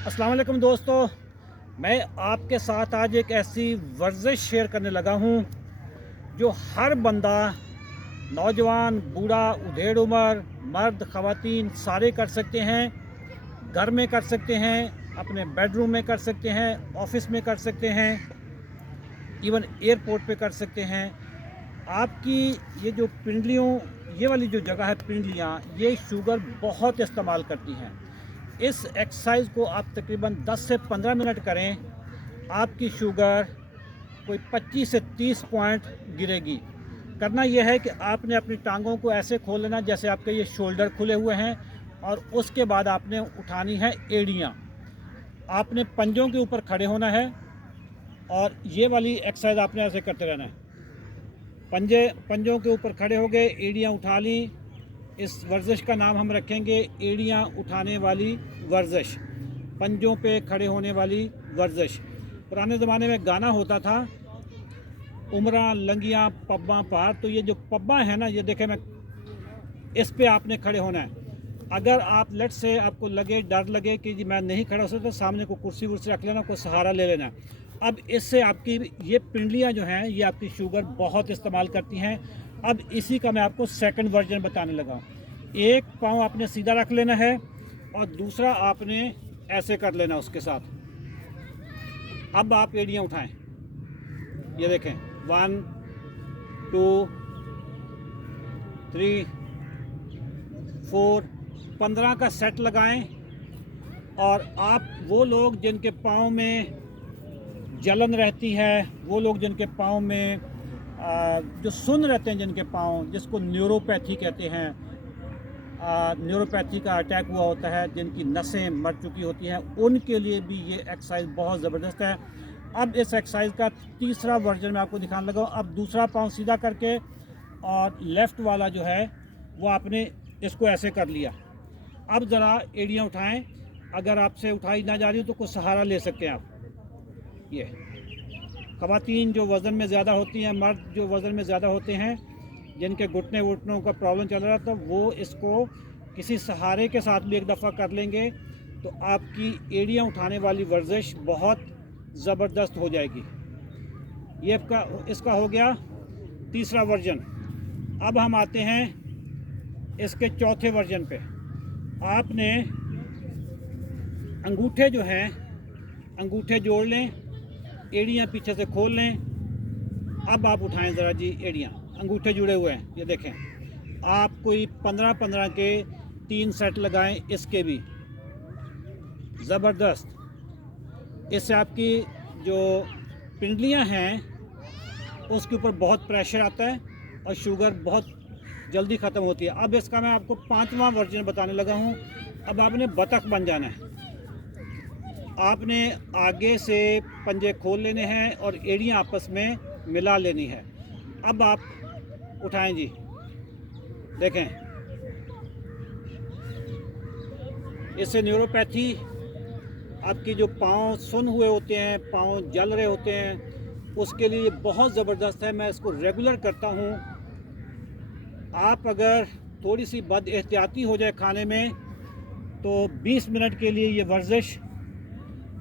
अस्सलाम वालेकुम दोस्तों, मैं आपके साथ आज एक ऐसी वर्जिश शेयर करने लगा हूँ जो हर बंदा, नौजवान, बूढ़ा, उधेड़ उम्र, मर्द, ख़वातीन सारे कर सकते हैं। घर में कर सकते हैं, अपने बेडरूम में कर सकते हैं, ऑफिस में कर सकते हैं, इवन एयरपोर्ट पे कर सकते हैं। आपकी ये जो पिंडलियों, ये वाली जो जगह है पिंडलियाँ, ये शुगर बहुत इस्तेमाल करती हैं। इस एक्सरसाइज को आप तकरीबन 10 से 15 मिनट करें, आपकी शुगर कोई 25 से 30 पॉइंट गिरेगी। करना यह है कि आपने अपनी टांगों को ऐसे खोल लेना जैसे आपके ये शोल्डर खुले हुए हैं, और उसके बाद आपने उठानी है एड़ियाँ। आपने पंजों के ऊपर खड़े होना है और ये वाली एक्सरसाइज आपने ऐसे करते रहना है। पंजों के ऊपर खड़े हो गए, एड़ियाँ उठा ली। इस वर्जिश का नाम हम रखेंगे एड़ियाँ उठाने वाली वर्जिश, पंजों पे खड़े होने वाली वर्जिश। पुराने ज़माने में गाना होता था, उमरा लंगियाँ पब्बा पार। तो ये जो पब्बा है ना, ये देखें, मैं इस पे आपने खड़े होना है। अगर आप लेट से आपको लगे, डर लगे कि जी मैं नहीं खड़ा हो सकता, तो सामने को कुर्सी वुर्सी रख लेना, कोई सहारा ले लेना। अब इससे आपकी ये पिंडलियाँ जो हैं, ये आपकी शुगर बहुत इस्तेमाल करती हैं। अब इसी का मैं आपको सेकंड वर्जन बताने लगा। एक पाँव आपने सीधा रख लेना है और दूसरा आपने ऐसे कर लेना उसके साथ। अब आप एड़ियाँ उठाएं, ये देखें, 1 2 3 4 15 का सेट लगाएं। और आप, वो लोग जिनके पाँव में जलन रहती है, वो लोग जिनके पाँव में जो सुन्न रहते हैं, जिनके पाँव, जिसको न्यूरोपैथी कहते हैं, न्यूरोपैथी का अटैक हुआ होता है, जिनकी नसें मर चुकी होती हैं, उनके लिए भी ये एक्सरसाइज बहुत ज़बरदस्त है। अब इस एक्सरसाइज का तीसरा वर्जन मैं आपको दिखाने लगा हूँ। अब दूसरा पाँव सीधा करके और लेफ़्ट वाला जो है वो आपने इसको ऐसे कर लिया। अब ज़रा एड़ियाँ उठाएं। अगर आपसे उठाई ना जा रही हो तो कुछ सहारा ले सकते हैं आप। ये ख़वातीन जो वज़न में ज़्यादा होती हैं, मर्द जो वज़न में ज़्यादा होते हैं, जिनके घुटने वुटनों का प्रॉब्लम चल रहा है, तो वो इसको किसी सहारे के साथ भी एक दफ़ा कर लेंगे तो आपकी एड़ियाँ उठाने वाली वर्जिश बहुत ज़बरदस्त हो जाएगी। ये इसका हो गया तीसरा वर्जन। अब हम आते हैं इसके चौथे वर्जन पे। आपने अंगूठे जो हैं, अंगूठे जोड़ लें, एड़ियाँ पीछे से खोल लें। अब आप उठाएं ज़रा जी एड़ियाँ, अंगूठे जुड़े हुए हैं, ये देखें। आप कोई 15-15 के 3 सेट लगाएं, इसके भी ज़बरदस्त। इससे आपकी जो पिंडलियां हैं उसके ऊपर बहुत प्रेशर आता है और शुगर बहुत जल्दी ख़त्म होती है। अब इसका मैं आपको 5वां वर्जन बताने लगा हूँ। अब आपने बतख बन जाना है। आपने आगे से पंजे खोल लेने हैं और एड़ियाँ आपस में मिला लेनी है। अब आप उठाएं जी, देखें, इससे न्यूरोपैथी, आपकी जो पाँव सुन हुए होते हैं, पाँव जल रहे होते हैं, उसके लिए बहुत ज़बरदस्त है। मैं इसको रेगुलर करता हूँ। आप अगर थोड़ी सी बद एहतियाती हो जाए खाने में तो 20 मिनट के लिए ये वर्जिश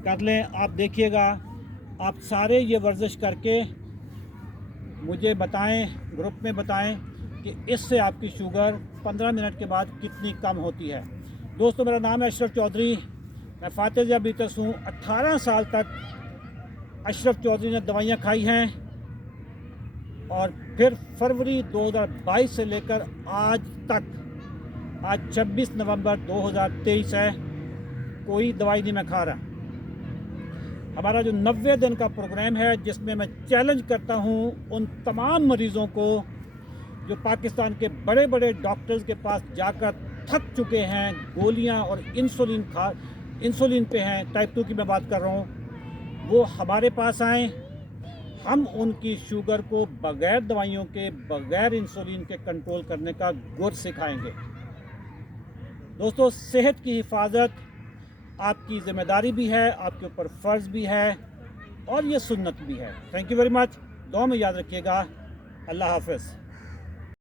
कर लें। आप देखिएगा, आप सारे ये वर्जिश करके मुझे बताएं, ग्रुप में बताएं कि इससे आपकी शुगर 15 मिनट के बाद कितनी कम होती है। दोस्तों, मेरा नाम है अशरफ चौधरी, मैं फातेह बीतस हूँ। 18 साल तक अशरफ चौधरी ने दवाइयाँ खाई हैं और फिर फरवरी 2022 से लेकर आज तक, आज 26 नवंबर 2023 है, कोई दवाई नहीं मैं खा रहा। हमारा जो 90 दिन का प्रोग्राम है, जिसमें मैं चैलेंज करता हूँ उन तमाम मरीज़ों को जो पाकिस्तान के बड़े बड़े डॉक्टर्स के पास जाकर थक चुके हैं, गोलियाँ और इंसुलिन पे हैं, टाइप 2 की मैं बात कर रहा हूँ, वो हमारे पास आएँ। हम उनकी शुगर को बग़ैर दवाइयों के, बग़ैर इंसुलिन के कंट्रोल करने का गुर सिखाएंगे। दोस्तों, सेहत की हिफाजत आपकी ज़िम्मेदारी भी है, आपके ऊपर फ़र्ज़ भी है और ये सुन्नत भी है। Thank you very much. दुआ में याद रखिएगा। अल्लाह हाफ़िज़।